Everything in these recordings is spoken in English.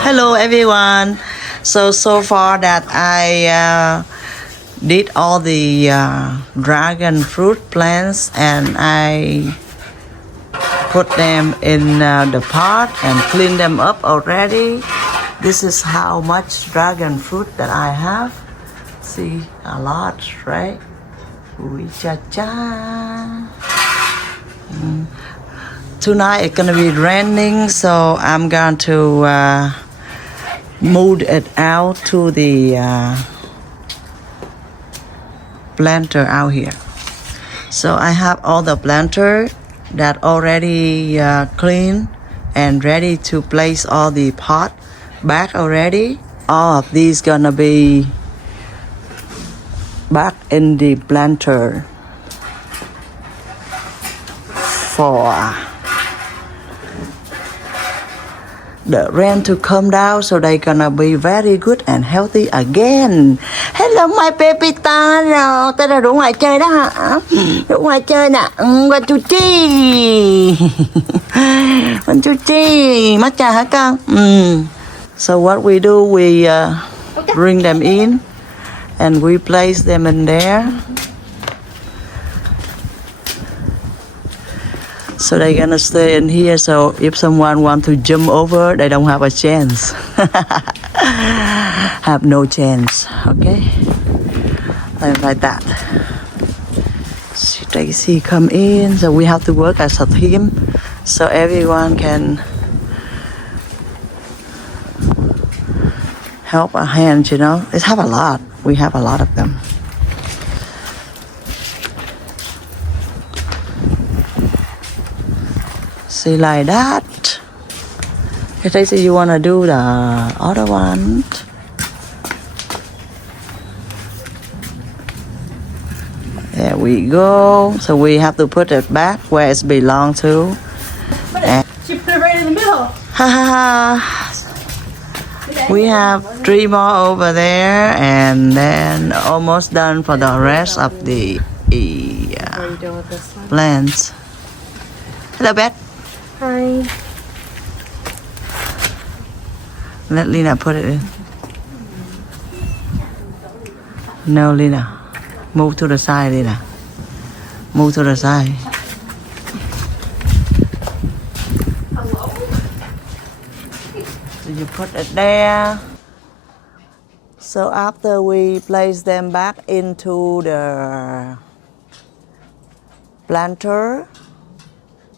Hello everyone. So far that I did all the dragon fruit plants and I put them in the pot and clean them up already. This is how much dragon fruit that I have. See, a lot, right? Ooh, cha cha. Tonight it's gonna be raining, so I'm going to move it out to the planter out here. So I have all the planter that already clean and ready to place all the pot back already. All of these gonna be back in the planter for the rain to come down, so they gonna be very good and healthy again. Hello my baby Taro. Tao là đủ ngoài chơi đó hả? Đủ ngoài chơi nè. One two three. One two three. Matcha hả con? So what we do, we bring them in and we place them in there. So they're gonna stay in here, so if someone want to jump over, they don't have a chance. Have no chance, okay? Like that. So Tracy come in, so we have to work as a team, so everyone can help a hand, you know? Let's have a lot. We have a lot of them. See, like that. Tracy, you wanna do the other one? There we go. So we have to put it back where it belongs to. She put it right in the middle. Ha ha ha. We have 3 more over there, and then almost done for the rest of the plants. Hello, Beth. Hi. Let Lena put it in. No, Lena. Move to the side, Lena. Move to the side. So you put it there. So after we place them back into the planter,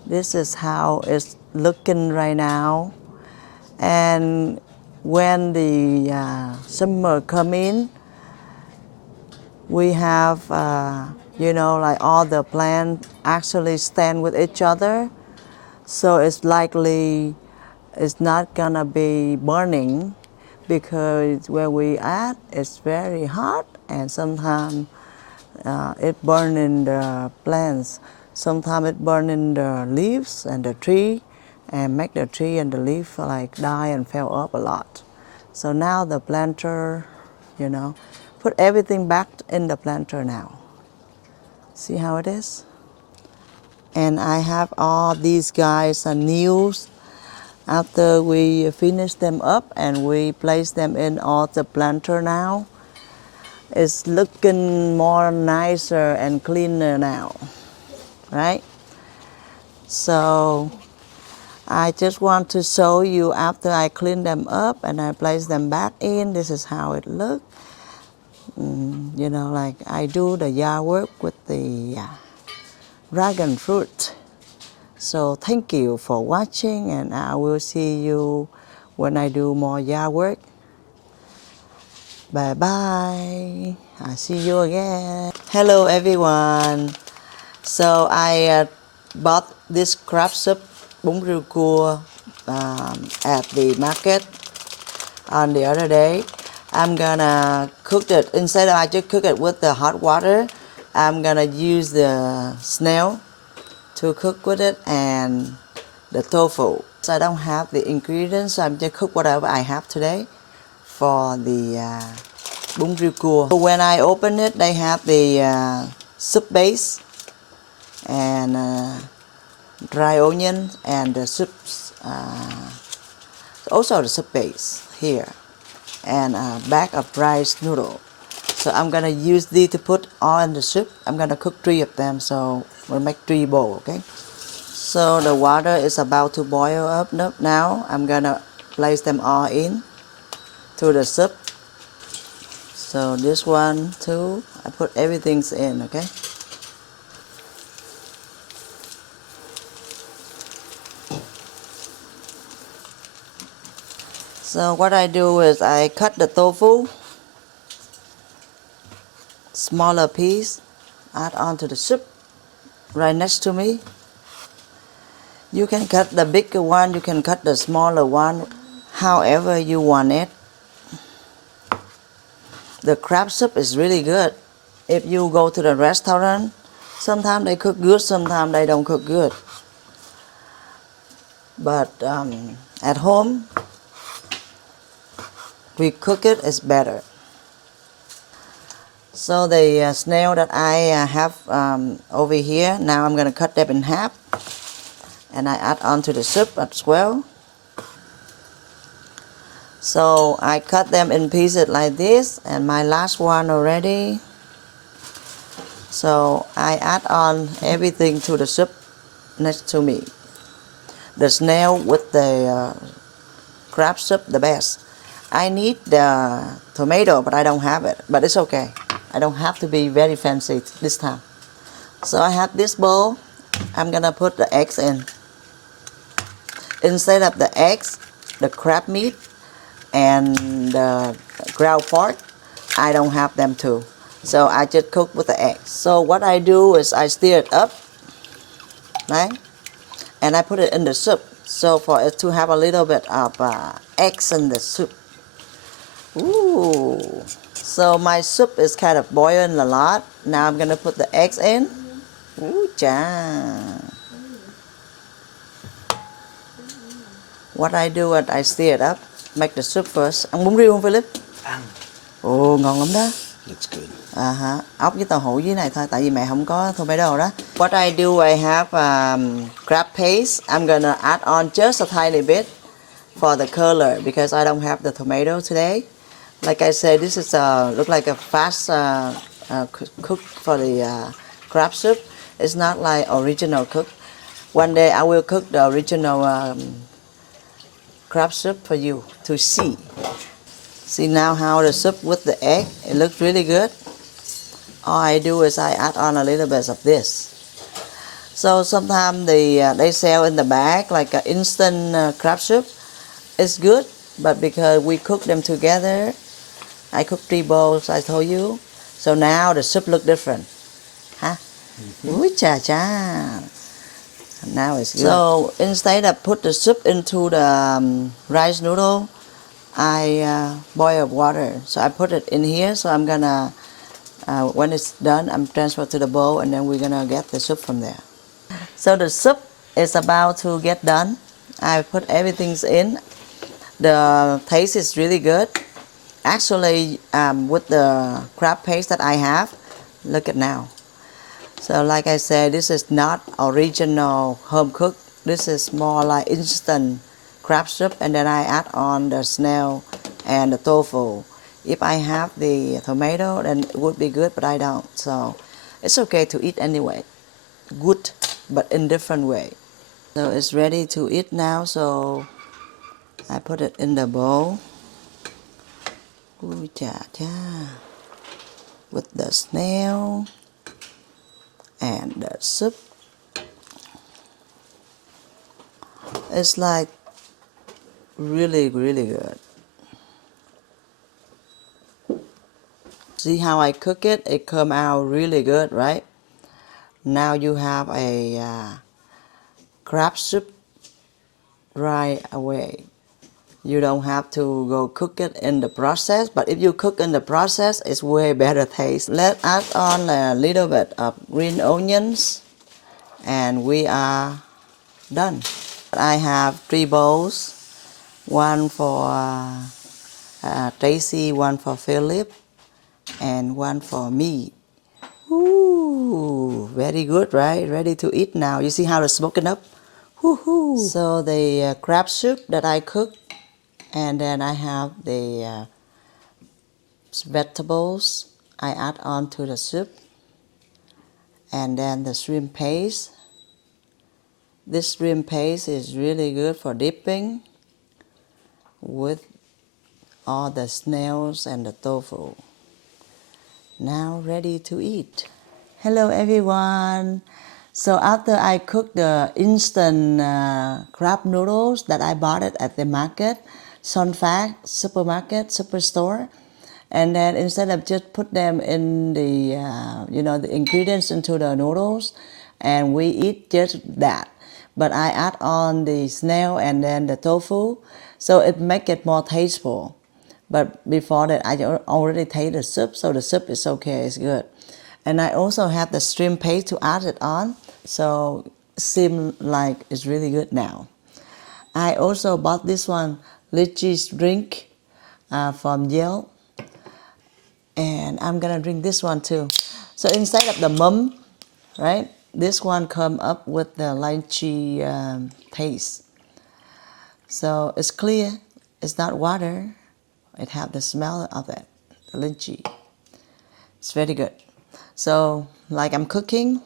this is how it's looking right now. And when the summer come in, we have, you know, like all the plants actually stand with each other. So it's likely it's not gonna be burning, because where we at it's very hot, and sometimes it burn in the plants. Sometimes it burn in the leaves and the tree, and make the tree and the leaf like die and fell off a lot. So now the planter, you know, put everything back in the planter now. See how it is? And I have all these guys are new. After we finish them up and we place them in all the planter now, it's looking more nicer and cleaner now, right? So I just want to show you after I clean them up and I place them back in, this is how it looks. You know, like I do the yard work with the dragon fruit. So thank you for watching, and I will see you when I do more yard work. Bye bye. I'll see you again. Hello everyone. So I bought this crab soup bún riêu cua at the market on the other day. I'm gonna cook it. Instead of I just cook it with the hot water, I'm gonna use the snail to cook with it and the tofu. So I don't have the ingredients, so I'm just cook whatever I have today for the bún riêu cua. So when I open it, they have the soup base and dry onion and the soup Also the soup base here, and a bag of rice noodle. So I'm gonna use these to put all in the soup. I'm gonna cook 3 of them, so we'll make 3 bowls, okay? So the water is about to boil up now. I'm gonna place them all in to the soup. So this one, two, I put everything's in, okay? So what I do is I cut the tofu, smaller piece, add onto the soup right next to me. You can cut the bigger one, you can cut the smaller one, however you want it. The crab soup is really good. If you go to the restaurant, sometimes they cook good, sometimes they don't cook good. But at home, we cook it is better. So the snail that I have over here, now I'm going to cut them in half. And I add onto the soup as well. So I cut them in pieces like this, and my last one already. So I add on everything to the soup next to me. The snail with the crab soup, the best. I need the tomato, but I don't have it. But it's okay. I don't have to be very fancy this time. So I have this bowl. I'm gonna put the eggs in. Instead of the eggs, the crab meat, and the ground pork, I don't have them too. So I just cook with the eggs. So what I do is I stir it up, right? And I put it in the soup. So for it to have a little bit of eggs in the soup. Ooh. So my soup is kind of boiling a lot. Now I'm gonna put the eggs in. Ooh, cha. What I do is I stir it up, make the soup first. Ăn bún riêu không Philip? Ăn. Ồ, ngon lắm đó. Looks good. Ốc với tàu hũ dưới này thôi, tại vì mẹ không có tomato đó. What I do, I have crab paste. I'm gonna add on just a tiny bit for the color because I don't have the tomato today. Like I said, this is look like a fast cook for the crab soup. It's not like original cook. One day I will cook the original crab soup for you to see. See now how the soup with the egg, it looks really good. All I do is I add on a little bit of this. So sometimes they sell in the bag like an instant crab soup. It's good, but because we cook them together, I cooked 3 bowls, I told you. So now the soup look different. Huh? Ooh, cha cha. Now it's good. So instead of put the soup into the rice noodle, I boil water. So I put it in here. So I'm gonna, when it's done, I'm transfer to the bowl, and then we're gonna get the soup from there. So the soup is about to get done. I put everything in. The taste is really good. Actually, with the crab paste that I have, look at now. So like I said, this is not original home cooked. This is more like instant crab soup, and then I add on the snail and the tofu. If I have the tomato, then it would be good, but I don't. So it's okay to eat anyway. Good, but in different way. So it's ready to eat now, so I put it in the bowl. Ooh, cha cha. With the snail and the soup. It's like really, really good. See how I cook it? It come out really good, right? Now you have a crab soup right away. You don't have to go cook it in the process, but if you cook in the process, it's way better taste. Let's add on a little bit of green onions, and we are done. I have 3 bowls, one for Tracy, one for Philip, and one for me. Ooh, very good, right? Ready to eat now. You see how it's smoking up? Woohoo! So the crab soup that I cooked And then I have the vegetables I add on to the soup. And then the shrimp paste. This shrimp paste is really good for dipping with all the snails and the tofu. Now ready to eat. Hello everyone. So after I cook the instant crab noodles that I bought it at the market, Sunfac supermarket, superstore, and then instead of just put them in the the ingredients into the noodles, and we eat just that, but I add on the snail and then the tofu, so it make it more tasteful. But before that, I already taste the soup, so the soup is okay, it's good. And I also have the shrimp paste to add it on, so it seems like it's really good now. I also bought this one, lychee drink from Yale, and I'm gonna drink this one too. So inside of the mum, right, this one come up with the lychee taste. So it's clear, it's not water, it have the smell of it, the lychee. It's very good. So like I'm cooking,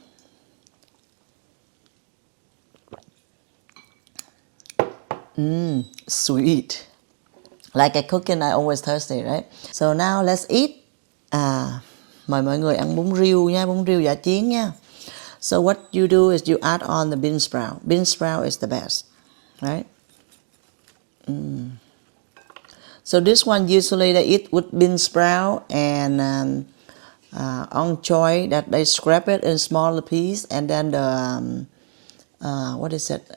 sweet. Like I cooking, I always thirsty, right? So now let's eat. Mời mọi người ăn bún riêu nha, bún riêu giả chiến nha. So what you do is you add on the bean sprout. Bean sprout is the best, right? So this one usually they eat with bean sprout and ong choy that they scrape it in smaller piece, and then the what is it?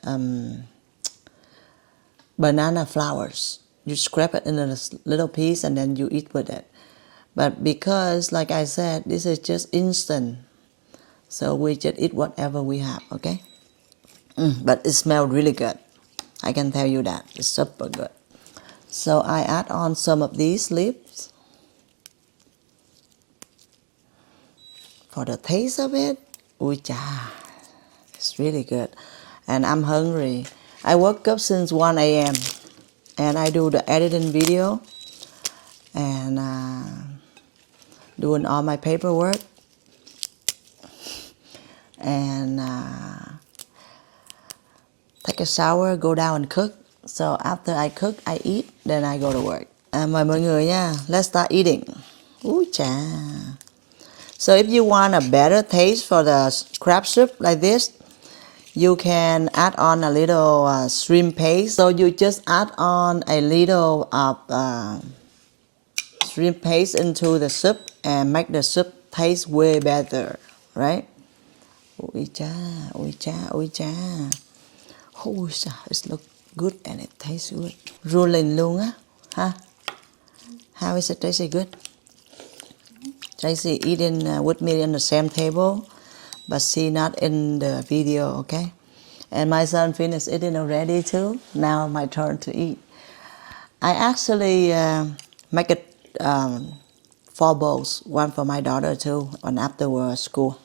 Banana flowers. You scrape it in a little piece and then you eat with it. But because, like I said, this is just instant, so we just eat whatever we have, okay? But it smells really good. I can tell you that. It's super good. So I add on some of these leaves for the taste of it. Ooh cha, it's really good. And I'm hungry. I woke up since 1 a.m. and I do the editing video and doing all my paperwork and take a shower, go down and cook. So after I cook, I eat, then I go to work. Mời mọi người nha. Let's start eating. Ooh cha. So if you want a better taste for the crab soup like this, you can add on a little shrimp paste. So you just add on a little of shrimp paste into the soup and make the soup taste way better, right? Ui cha, ui cha, ui cha. Ui cha, it looks good and it tastes good. Rolling luôn á, ha? How is it tasting good? Tracy eating with me on the same table, but she not in the video, okay? And my son finished eating already too. Now my turn to eat. I actually make it 4 bowls, one for my daughter too, and after school.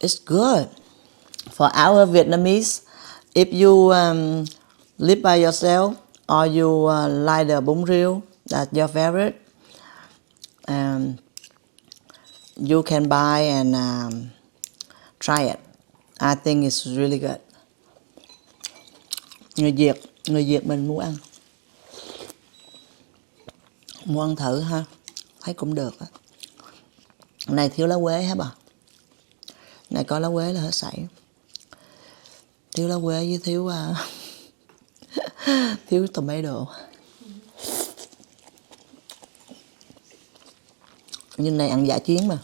It's good. For our Vietnamese, if you live by yourself or you like the bún riêu, that's your favorite, you can buy and try it. I think it's really good. Người Việt mình muốn ăn thử ha, thấy cũng được á. Này thiếu lá quế hả bà? Này có lá quế là hết sảy. Thiếu lá quế với thiếu thiếu tomato. Nhưng này ăn giả chiến mà,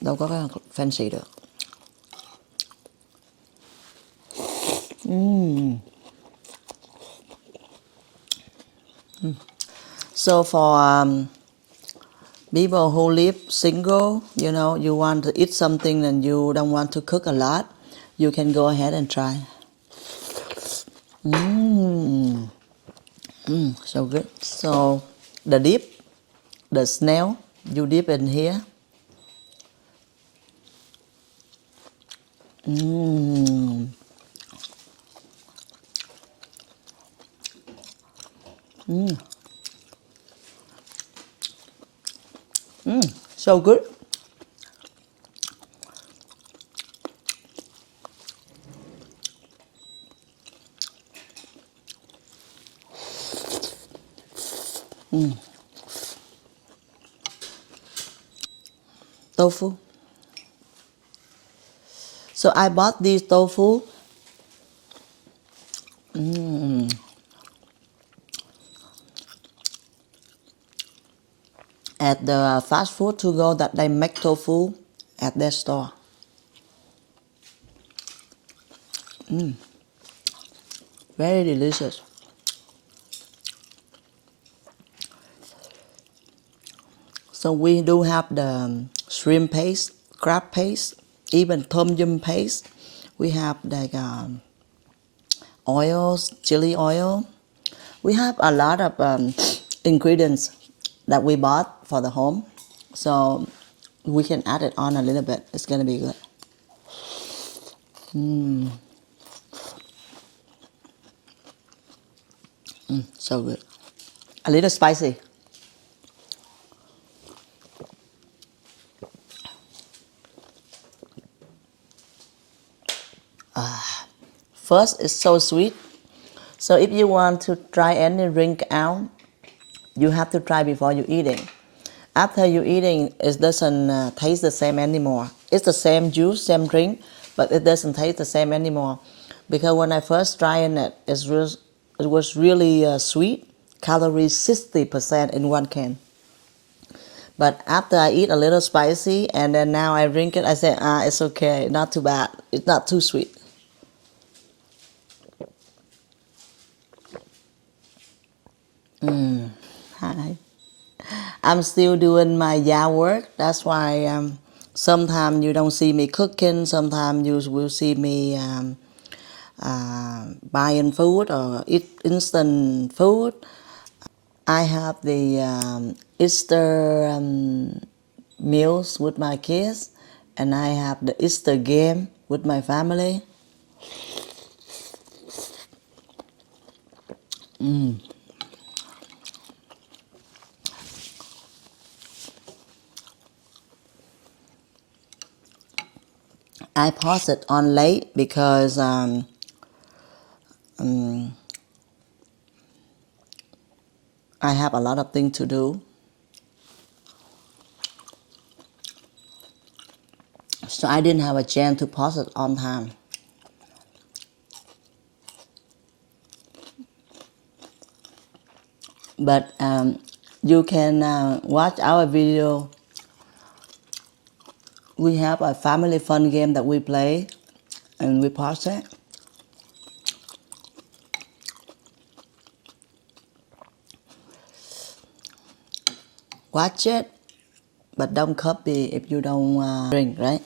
đâu có cái fancy được. So for people who live single, you want to eat something and you don't want to cook a lot, you can go ahead and try. So good. So the dip, the snail, you dip in here. Mmm. Mmm. Mmm. So good. Tofu. So I bought these tofu at the fast food to go that they make tofu at their store. Very delicious. So we do have the shrimp paste, crab paste, even tom yum paste. We have like oils, chili oil. We have a lot of ingredients that we bought for the home. So we can add it on a little bit. It's gonna be good. So good. A little spicy. First, it's so sweet. So if you want to try any drink out, you have to try before you eating. After you eating, it doesn't taste the same anymore. It's the same juice, same drink, but it doesn't taste the same anymore. Because when I first tried it, it was really sweet, calories 60% in one can. But after I eat a little spicy and then now I drink it, I say, it's okay, not too bad. It's not too sweet. Hi. I'm still doing my yard work. That's why sometimes you don't see me cooking. Sometimes you will see me buying food or eat instant food. I have the Easter meals with my kids, and I have the Easter game with my family. I paused it on late because I have a lot of things to do. So I didn't have a chance to pause it on time. But you can watch our video. We have a family fun game that we play and we pause it. Watch it, but don't copy if you don't drink, right?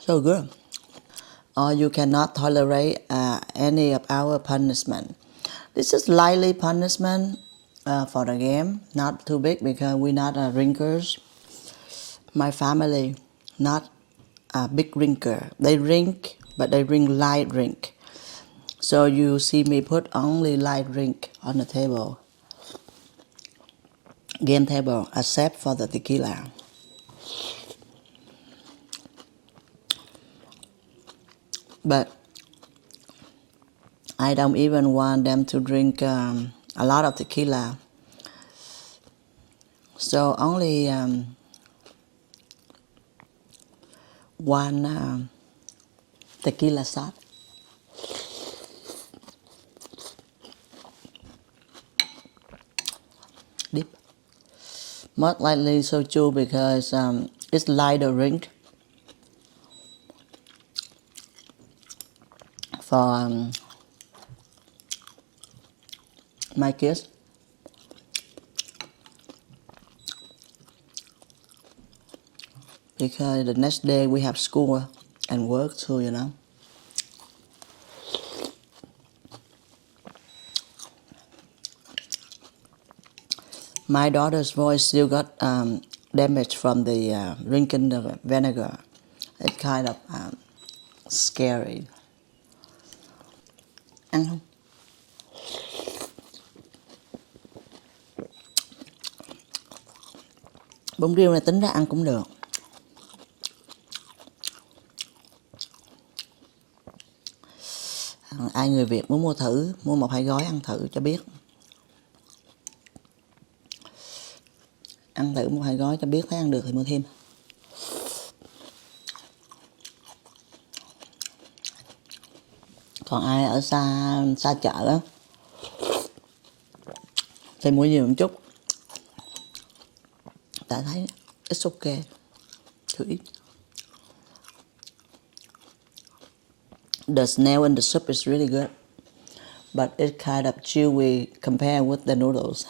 So good. Or you cannot tolerate any of our punishment. This is lightly punishment for the game, not too big because we're not drinkers. My family, not a big drinker. They drink, but they drink light drink. So you see me put only light drink on the table, game table, except for the tequila. But I don't even want them to drink a lot of tequila. So only one tequila shot. Dip. Most likely soju because it's lighter drink for my kids. Because the next day we have school and work too, you know. My daughter's voice still got damage from the drinking the vinegar. It's kind of scary. Ăn không? Bún riêu này tính ra ăn cũng được. Ai người Việt muốn mua thử, mua 1-2 gói ăn thử cho biết. Ăn thử 1-2 gói cho biết thấy ăn được thì mua thêm. Còn ai ở xa chợ á thì mua nhiều một chút. Tại thấy it's okay to eat. The snail in the soup is really good, but it's kind of chewy compared with the noodles.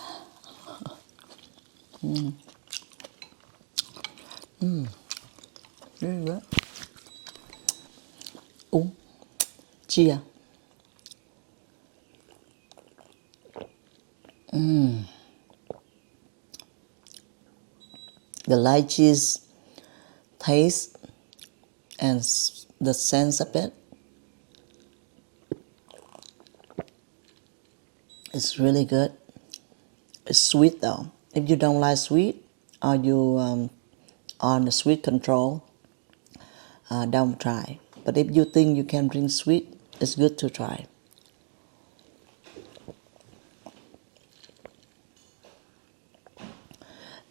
Really good. Chia. The light cheese taste and the sense of it is really good. It's sweet though. If you don't like sweet or you on the sweet control, don't try. But if you think you can drink sweet, it's good to try.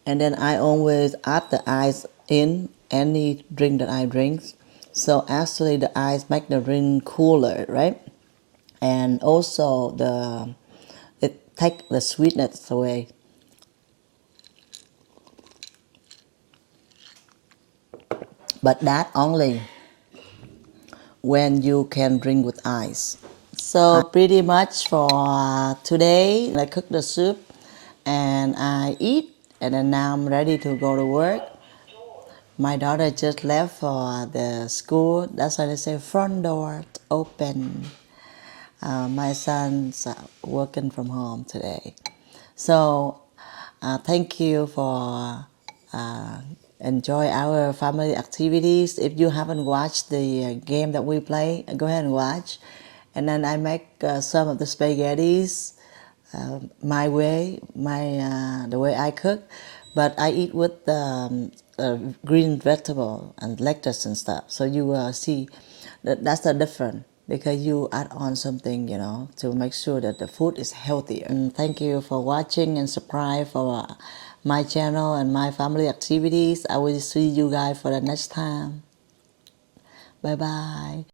And then I always add the ice in any drink that I drink. So actually the ice make the drink cooler, right? And also it take the sweetness away. But that only when you can drink with ice. So pretty much for today, I cook the soup and I eat, and then now I'm ready to go to work. My daughter just left for the school. That's why they say front door open. My son's working from home today. So thank you for enjoy our family activities. If you haven't watched the game that we play, go ahead and watch. And then I make some of the spaghettis my way, the way I cook, but I eat with green vegetable and lettuce and stuff. So you will see that's the difference, because you add on something, to make sure that the food is healthier. And thank you for watching and subscribe for my channel and my family activities. I will see you guys for the next time. Bye bye.